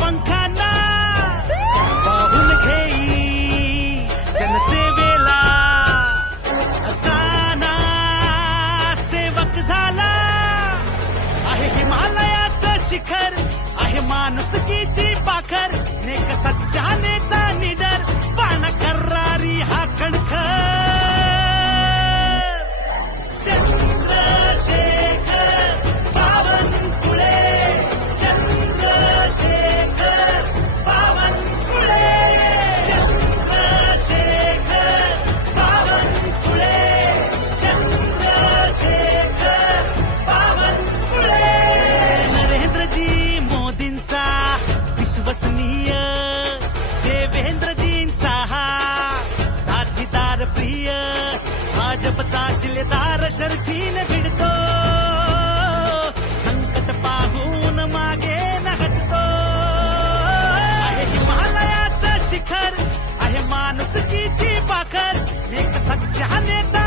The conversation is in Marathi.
पंखांना पाहून घेई जनसेवेला असाना सेवक झाला आहे हिमालयाचं शिखर आहे माणुसकीची पाखर नेक सच्चा नेता निडर पाण करारी हा कणखर चंद्रशेखर बावनकुळे चंद्रशेखर बावनकुळे चंद्रशेखर बावनकुळे चंद्रशेखर बावनकुळे नरेंद्रजी मोदींचा विश्वसनीय देवेंद्रजींचा हा साथीदार प्रिय भाजपचा शिलेदार शर्थीने भिडतो संकट पाहून मागे न हटतो आहे हिमालयाचं शिखर आहे माणुसकीची पाखर एक सच्चा नेता